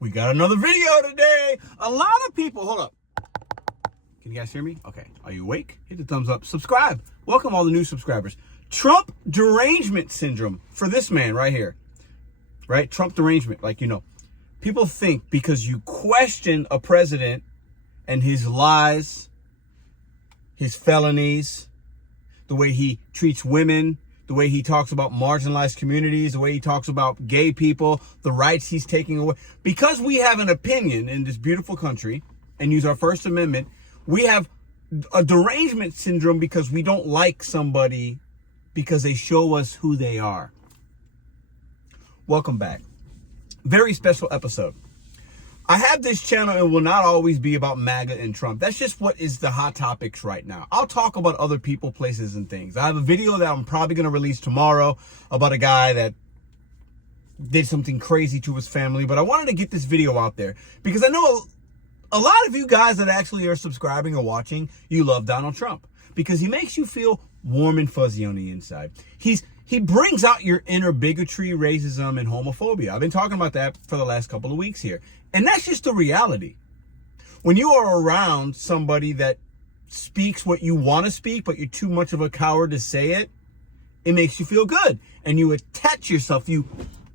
We got another video today. A lot of people, hold up. Can you guys hear me? Okay. Are you awake? Hit the thumbs up. Subscribe. Welcome all the new subscribers. Trump derangement syndrome for this man right here. Right? Trump derangement. Like, people think because you question a president and his lies, his felonies, the way he treats women, the way he talks about marginalized communities, the way he talks about gay people, the rights he's taking away. Because we have an opinion in this beautiful country and use our First Amendment, we have a derangement syndrome because we don't like somebody because they show us who they are. Welcome back. Very special episode. I have this channel and will not always be about MAGA and Trump. That's just what is the hot topics right now. I'll talk about other people, places, and things. I have a video that I'm probably going to release tomorrow about a guy that did something crazy to his family. But I wanted to get this video out there because I know a lot of you guys that actually are subscribing or watching, you love Donald Trump because he makes you feel warm and fuzzy on the inside. He brings out your inner bigotry, racism, and homophobia. I've been talking about that for the last couple of weeks here. And that's just the reality. When you are around somebody that speaks what you want to speak, but you're too much of a coward to say it, it makes you feel good. And you attach yourself, you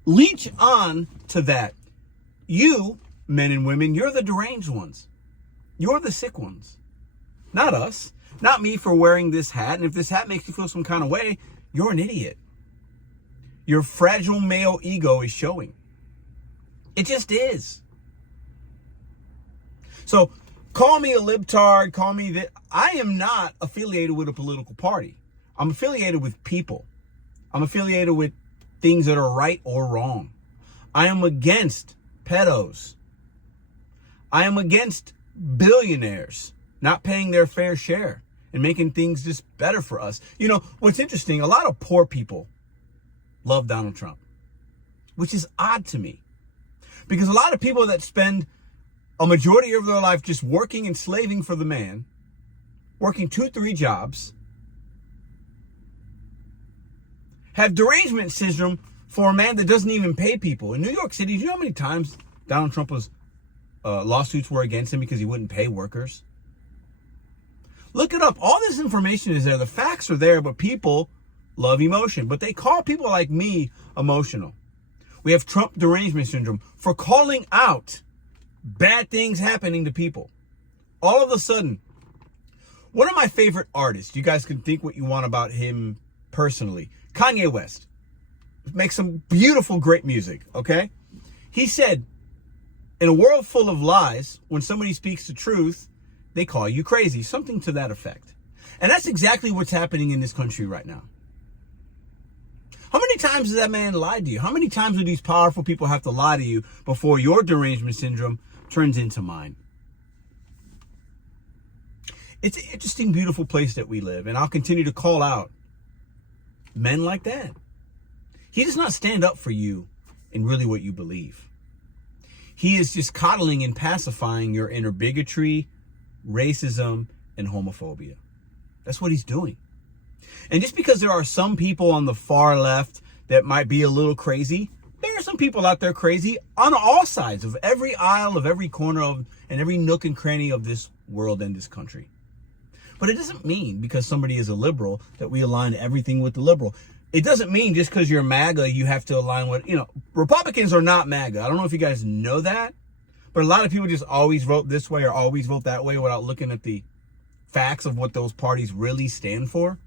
leech on to that. You, men and women, you're the deranged ones. You're the sick ones. Not us. Not me for wearing this hat. And if this hat makes you feel some kind of way, you're an idiot. Your fragile male ego is showing. It just is. So call me a libtard, call me that. I am not affiliated with a political party. I'm affiliated with people. I'm affiliated with things that are right or wrong. I am against pedos. I am against billionaires not paying their fair share and making things just better for us. What's interesting, a lot of poor people love Donald Trump, which is odd to me. Because a lot of people that spend a majority of their life just working and slaving for the man, working 2-3 jobs, have derangement syndrome for a man that doesn't even pay people. In New York City, do you know how many times Donald Trump lawsuits were against him because he wouldn't pay workers? Look it up. All this information is there. The facts are there, but people love emotion. But they call people like me emotional. We have Trump derangement syndrome for calling out bad things happening to people. All of a sudden, one of my favorite artists, you guys can think what you want about him personally, Kanye West, makes some beautiful, great music, okay? He said, in a world full of lies, when somebody speaks the truth, they call you crazy, something to that effect. And that's exactly what's happening in this country right now. How many times has that man lied to you? How many times do these powerful people have to lie to you before your derangement syndrome turns into mine? It's an interesting, beautiful place that we live, and I'll continue to call out men like that. He does not stand up for you in really what you believe. He is just coddling and pacifying your inner bigotry, racism, and homophobia. That's what he's doing. And just because there are some people on the far left that might be a little crazy, there are some people out there crazy on all sides of every aisle, of every corner of, and every nook and cranny of this world and this country. But it doesn't mean because somebody is a liberal that we align everything with the liberal. It doesn't mean just because you're MAGA, you have to align with, Republicans are not MAGA. I don't know if you guys know that, but a lot of people just always vote this way or always vote that way without looking at the facts of what those parties really stand for.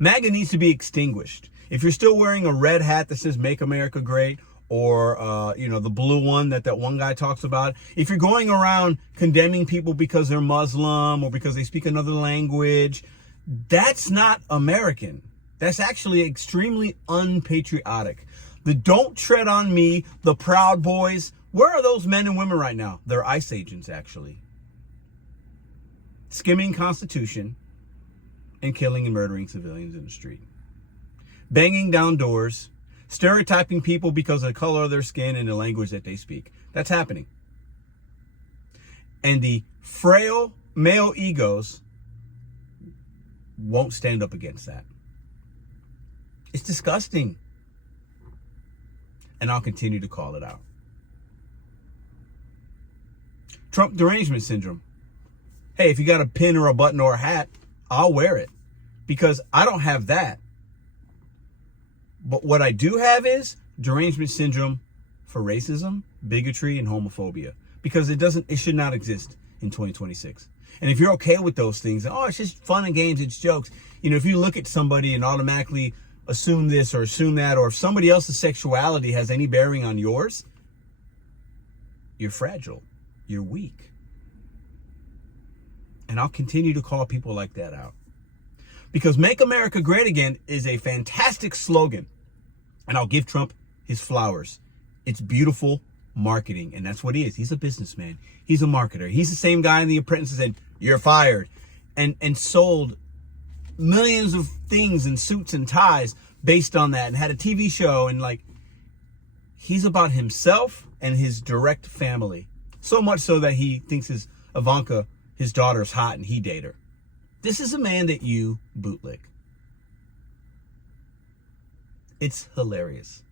MAGA needs to be extinguished. If you're still wearing a red hat that says Make America Great, or, the blue one that one guy talks about, if you're going around condemning people because they're Muslim or because they speak another language, that's not American. That's actually extremely unpatriotic. The Don't Tread on Me, the Proud Boys, where are those men and women right now? They're ICE agents, actually. Skimming Constitution and killing and murdering civilians in the street. Banging down doors, stereotyping people because of the color of their skin and the language that they speak. That's happening. And the frail male egos won't stand up against that. It's disgusting. And I'll continue to call it out. Trump derangement syndrome. Hey, if you got a pin or a button or a hat, I'll wear it because I don't have that. But what I do have is derangement syndrome for racism, bigotry, and homophobia, because it should not exist in 2026. And if you're okay with those things, oh, it's just fun and games, it's jokes. You know, if you look at somebody and automatically assume this or assume that, or if somebody else's sexuality has any bearing on yours, you're fragile, you're weak. And I'll continue to call people like that out. Because Make America Great Again is a fantastic slogan. And I'll give Trump his flowers. It's beautiful marketing, and that's what he is. He's a businessman. He's a marketer. He's the same guy in The Apprentice that said, "You're fired," and sold millions of things and suits and ties based on that, and had a TV show, and like, he's about himself and his direct family. So much so that he thinks his Ivanka, his daughter's hot, and he date her. This is a man that you bootlick. It's hilarious.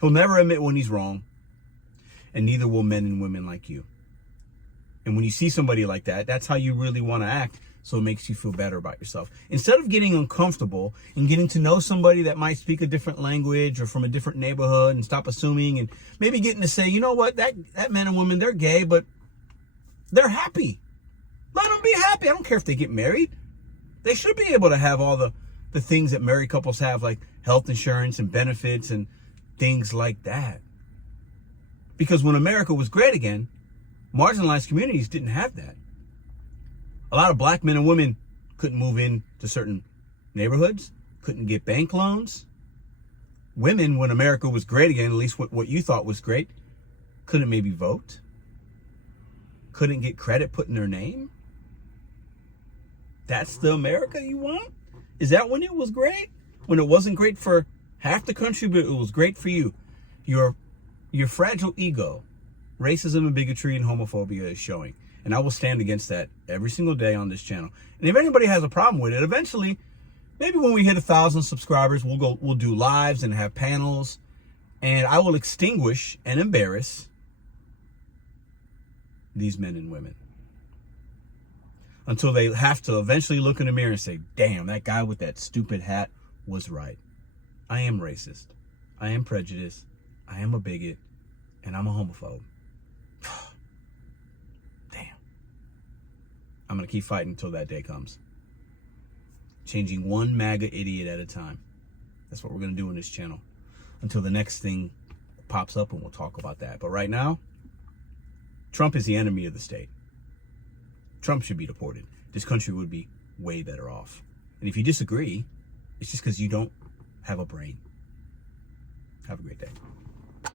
He'll never admit when he's wrong, and neither will men and women like you. And when you see somebody like that, that's how you really want to act, so it makes you feel better about yourself. Instead of getting uncomfortable and getting to know somebody that might speak a different language or from a different neighborhood, and stop assuming, and maybe getting to say, you know what, that man and woman, they're gay, but they're happy. Let them be happy. I don't care if they get married. They should be able to have all the things that married couples have, like health insurance and benefits and things like that. Because when America was great again, marginalized communities didn't have that. A lot of black men and women couldn't move in to certain neighborhoods, couldn't get bank loans. Women, when America was great again, at least what you thought was great, couldn't maybe vote, couldn't get credit put in their name. That's the America you want? Is that when it was great? When it wasn't great for half the country, but it was great for you. Your fragile ego, racism and bigotry and homophobia is showing. And I will stand against that every single day on this channel. And if anybody has a problem with it, eventually, maybe when we hit 1,000 subscribers, we'll do lives and have panels. And I will extinguish and embarrass these men and women, until they have to eventually look in the mirror and say, damn, that guy with that stupid hat was right. I am racist. I am prejudiced. I am a bigot. And I'm a homophobe. Damn. I'm going to keep fighting until that day comes. Changing one MAGA idiot at a time. That's what we're going to do on this channel. Until the next thing pops up, and we'll talk about that. But right now, Trump is the enemy of the state. Trump should be deported. This country would be way better off. And if you disagree, it's just because you don't have a brain. Have a great day.